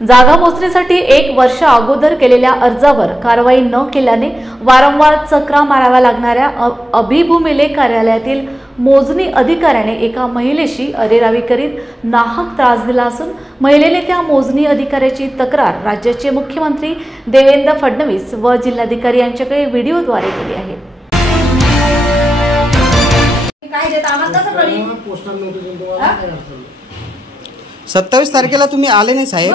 जागा मोजणीसाठी 1 वर्ष अगोदर केलेल्या अर्जावर कारवाई न केल्याने वारंवार चक्रा माराव्या लागणाऱ्या अभिभूमिलेख कार्यालयातील मोजणी अधिकाऱ्याने एका महिलेशी अरेरावी करीत नाहक त्रास दिला असून महिलेने त्या मोजणी अधिकाऱ्याची तक्रार राज्याचे मुख्यमंत्री देवेंद्र फडणवीस व जिल्हाधिकारी यांच्याकडे व्हिडिओद्वारे केली आहे। 27 तारखेला तुम्ही आले नाही साहेब।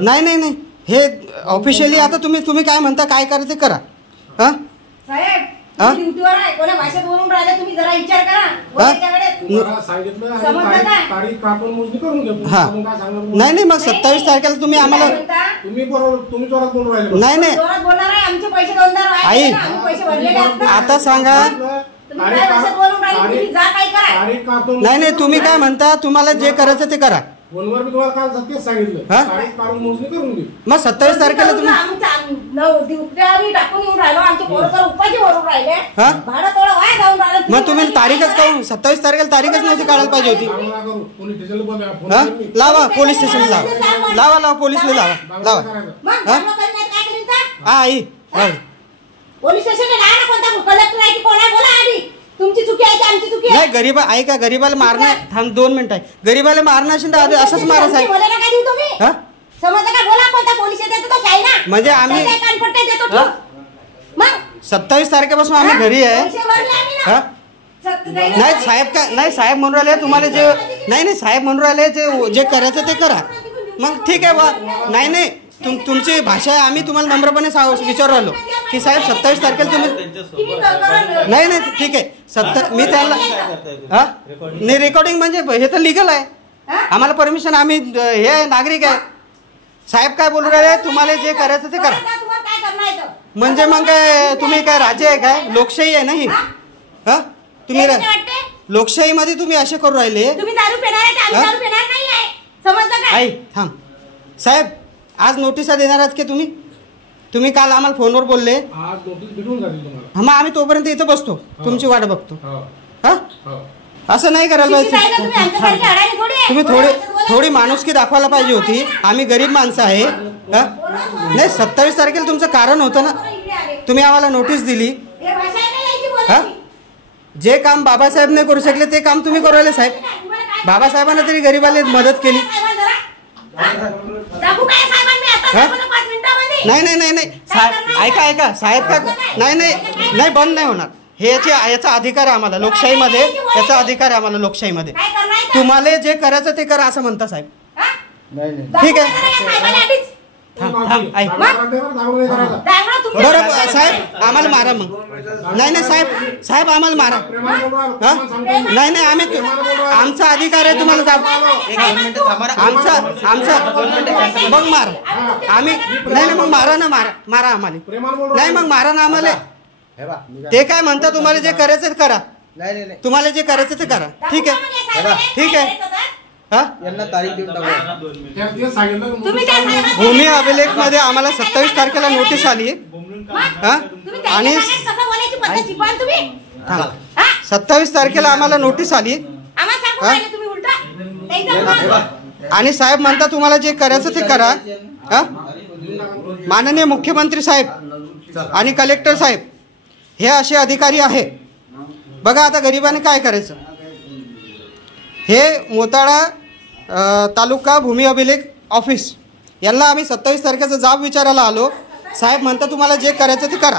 नाही हे ऑफिशियली आता तुम्ही काय म्हणता, काय करायचं ते करा। साहेब ड्युटीवर आहे, कोणा भाषेत बोलून राहिले तुम्ही, जरा विचार करा। सांगितलं तारीख कापून मोजणी करून घेऊ। नाही मग 27 तारखेला तुम्ही आम्हाला तुम्ही जोरात बोलून राहिले। नाही जोरात बोलणार आहे, आमचे पैसे दोनदार आई पैसे भरलेले आहेत। आता सांगा नाही तुम्ही काय म्हणता, तुम्हाला जे करायचं ते करा। फोनवर मी तुम्हाला काल सत्य सांगितलं, तारीख काढून मोजणी करून घे। मग 27 तारखेला तुम्ही टाकून येऊन राहिलो, आमचे पोरं उपाशी भरून राहिले, भाडं थोडं वाया जाऊन राहिलं। मग तुम्ही तारीखच काढून 27 तारखेला तारीखच नव्हती काढायला पाहिजे होती। लावा पोलीस स्टेशनला, लावा पोलीसला लावा। हा आई पोलीस स्टेशनला ना, कोणता कलेक्टर आहे की कोण आहे, बोला आधी। तुमची चुकी आहे की आमची चुकी आहे? नाही गरीब ऐका, गरीबाला मारणं थांब 2 मिनिट आहे। गरीबाला मारणं असेल तर असंच मारा साहेब। बोला काय देऊ तुम्ही? समजलं का? बोला कोणता पोलीस येतो तो काय ना, म्हणजे आम्ही कानपट्टे देतो मग 27 तारखेपासून आम्ही घरी आहे। नाही साहेब काय नाही, साहेब म्हणून राहिले तुम्हाला जे नाही साहेब म्हणून राहिले जे करायचं ते करा। मग ठीक आहे बा। नाही तुमची भाषा आहे, आम्ही तुम्हाला नम्रपणे विचारू राहिलो की साहेब 27 तारखेला तुम्ही नाही ठीक आहे। मी त्याला नाही रेकॉर्डिंग म्हणजे हे तर लिगल आहे, आम्हाला परमिशन, आम्ही हे नागरिक आहे। साहेब काय बोलू राहिले, तुम्हाला जे करायचं ते करा। म्हणजे मग काय तुम्ही काय राज्य आहे काय, लोकशाही आहे नाही? तुम्ही लोकशाहीमध्ये तुम्ही असे करू राहिले। आई थांब साहेब, आज नोटिसा देणार आहात की तुम्ही काल आम्हाला फोनवर बोलले। आज नोटीस भेटून जाईल तुम्हाला। मग आम्ही तोपर्यंत इथं बसतो, तुमची वाट बघतो। असं नाही करायला पाहिजे। तुम्ही थोडी माणुसकी दाखवायला पाहिजे होती। आम्ही गरीब माणसं आहे। नाही 27 तारखेला तुमचं कारण होतं ना, तुम्ही आम्हाला नोटीस दिली। जे काम बाबासाहेब नाही करू शकले ते काम तुम्ही करू राहिले साहेब। बाबासाहेबांना तरी गरीबाला मदत केली। नाही ऐका साहेब का नाही बंद नाही होणार हे, याचा अधिकार आहे आम्हाला लोकशाहीमध्ये, याचा अधिकार आहे आम्हाला लोकशाहीमध्ये। तुम्हाला जे करायचं ते करा असं म्हणता साहेब। ठीक आहे बरोबर साहेब, आम्हाला मारा मग। नाही साहेब आम्हाला मारा। नाही आम्ही आमचा अधिकार आहे तुम्हाला आमचा मग मारा। आम्ही नाही मग मारा ना, मारा आम्हाला। नाही मग मारा ना आम्हाला। ते काय म्हणता, तुम्हाला जे करायचं ते करा। तुम्हाला जे करायचं ते करा। ठीक आहे यांना तारीख देऊन टाका। भूमी अभिलेख मध्ये आम्हाला 27 तारखेला नोटीस आली आणि 27 तारखेला आम्हाला नोटीस आली आणि साहेब म्हणता तुम्हाला जे करायचं ते करा। माननीय मुख्यमंत्री साहेब आणि कलेक्टर साहेब हे असे अधिकारी आहे। बघा आता गरिबाने काय करायचं। हे मोताळा तालुका भूमी अभिलेख ऑफिस यांना आम्ही 27 तारखेचा जाब विचारायला आलो। साहेब म्हणता तुम्हाला जे करायचं ते करा।